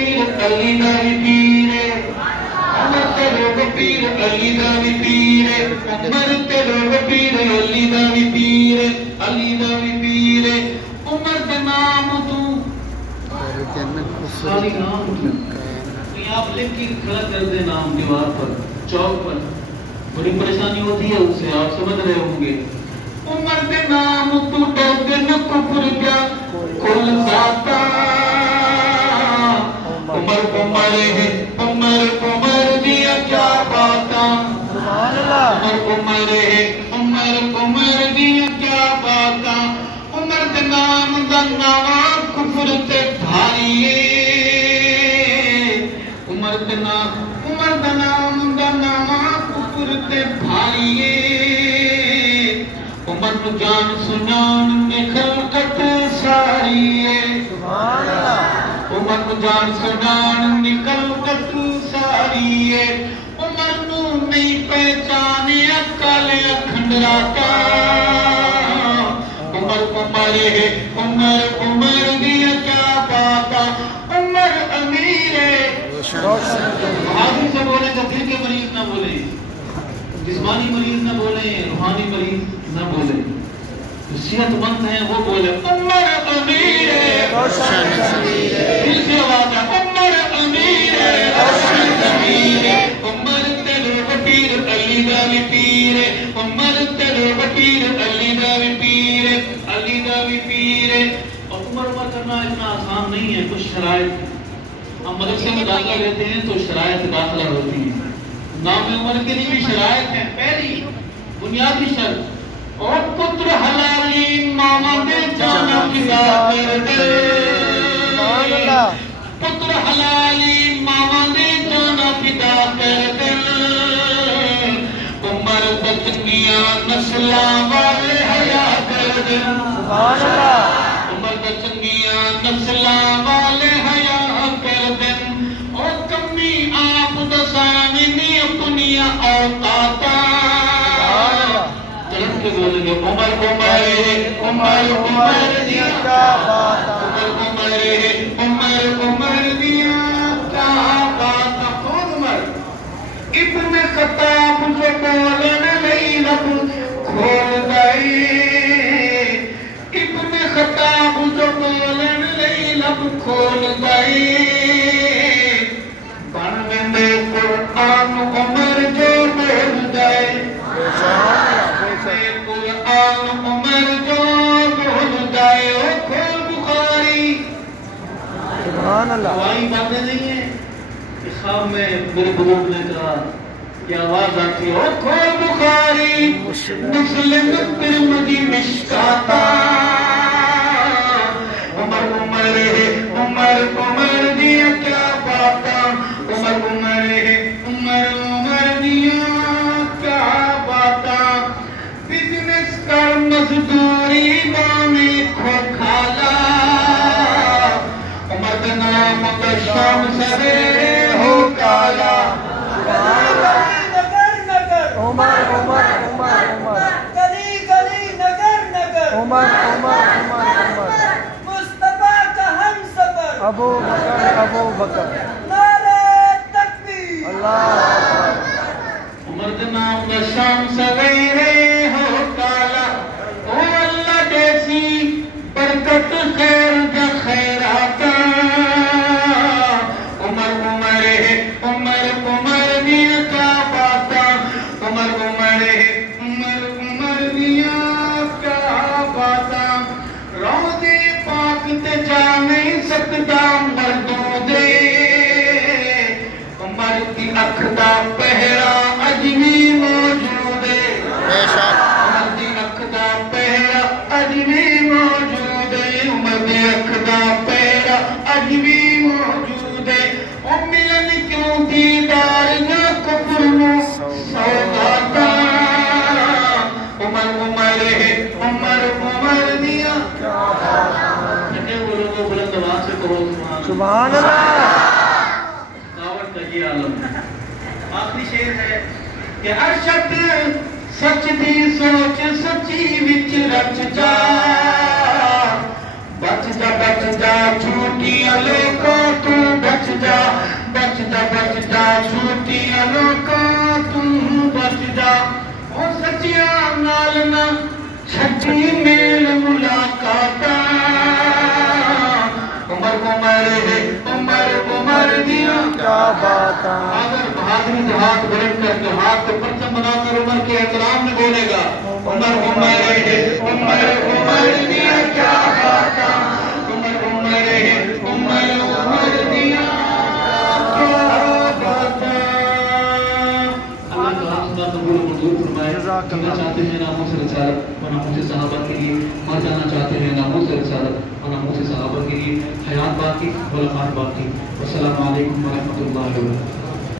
پیر علی دا وی پیر عمر تے لوگ پیر علی دا وی پیر عمر تے لوگ پیر علی دا وی پیر علی دا وی پیر عمر دے نام تو خالی نام تو آپ لکھ کے کھڑا کر دے نام دیوار پر چوک پر بڑی پریشانی ہوتی ہے اس سے آپ سمجھ رہے ہوں گے عمر دے نام تو ڈوگن کفر کیا کل ذاتا عمر عمر ہے عمر عمر دیا کیا باتا عمر عمر ہے عمر عمر دیا کیا باتا عمر دے نام دا نام کفر تے بھاریے عمر دے نام دا نام کفر تے بھاریے عمر کو جان سنان میں خلقت ساری ہے عمر کو جان سنان میں خلقت ساری ہے عمر نو نہیں پہچانے اکل اکھنڈراتا عمر عمر ہے عمر عمر دیا کیا باتا عمر امیر ہے آدمی سے بولے تو دل کے مریض نہ بولے جسمانی مریض نہ بولے روحانی مریض نہ بولے جو صحت مند ہیں وہ بولے عمر امیر ہے دل سے آواز ہے عمر امیر ہے عمر تیرے وپیر علی دا وی پیر عمر تیرے وپیر علی دا وی پیر علی دا وی پیر اور عمر کرنا اتنا آسان نہیں ہے کچھ شرائط ہم مدرسے میں داخلہ لیتے ہیں تو شرائط داخلہ ہوتی ہیں نام عمر کے لیے بھی شرائط ہیں پہلی بنیادی شرط اور پتر حلالی ماما دے جانا فدا کر دے پتر حلالی ماما دے جانا فدا کر دے عمر بچنیاں نسلہ والے حیا کر دے عمر بچنیاں نسلہ والے حیا کر دے اور کمی آپ دسانی نہیں اپنی اوقاتا چلن کے بولیں گے عمر عمر عمر عمر دیا کیا باتا عمر عمر عمر دیا کیا باتا کون عمر ابن خطاب جو بولن لئی لب کھول گئی ابن خطاب جو بولن لئی لب کھول گئی بنوندے قرآن عمر جو بول گئے قرآن عمر جو بول گئے او کھول بخاری سبحان اللہ ہوائی باتیں نہیں ہیں کہ خواب میں میرے بزرگ نے کہا کہ آواز آتی ہے او کھول بخاری مسلم ترمذی مشکاتا عمر عمر ہے عمر عمر دیا کیا باتا عمر عمر ہے عمر عمر دیا کیا باتا بزنس کر مزدوری بانے کھو کھالا عمر کا نام کا شام سویرے ہو کالا عمر عمر عمر عمر گلی گلی نگر نگر عمر عمر عمر عمر مصطفیٰ کا ہم سفر ابو بکر نعرہ تکبیر اللہ عمر کا نام کا شام سویرے ہو کالا او اللہ جیسی برکت خیر کا خیراتا عمر عمر ہے عمر عمر دیا کیا باتا عمر عمر ہے عمر عمر دیا کیا باتا روضے پاک تے جا نہیں سکتا مردوں دے عمر کی اکھ دا پہرا اج بھی موجود ہے عمر کی اکھ دا پہرا اج بھی موجود ہے عمر کی اکھ دا پہرا اج بھی موجود ہے او ملن کیوں دیدار نہ کفر نو سوگاتا عمر عمر ہے عمر عمر دیا کہتے وہ لوگوں بلند آواز سے کہو سبحان اللہ دعوت کا یہ عالم آخری شعر ہے کہ ارشد سچ دی سوچ سچی وچ رچ جا بچ جا جھوٹیاں لوگوں تو بچ جا بچ جا چھوٹیاں کا تم بچ جا او سچیاں نال نہ چھٹی میل ملاقاتاں عمر دیاں کیا باتاں اگر بہادری سے ہاتھ بلند کر کے ہاتھ کو پرچم بنا کر عمر کے احترام میں بولے گا عمر دیا کیا باتاں عمر دیا کیا باتاں اللہ تعالیٰ سنا قبول و منظور فرمائے جینا چاہتے ہیں ناموس رسالت و ناموس صحابہ کے لیے مر جانا چاہتے ہیں ناموس رسالت و ناموس صحابہ کے لیے حیات باقی علماء باقی والسلام علیکم ورحمۃ اللہ وبرکاتہ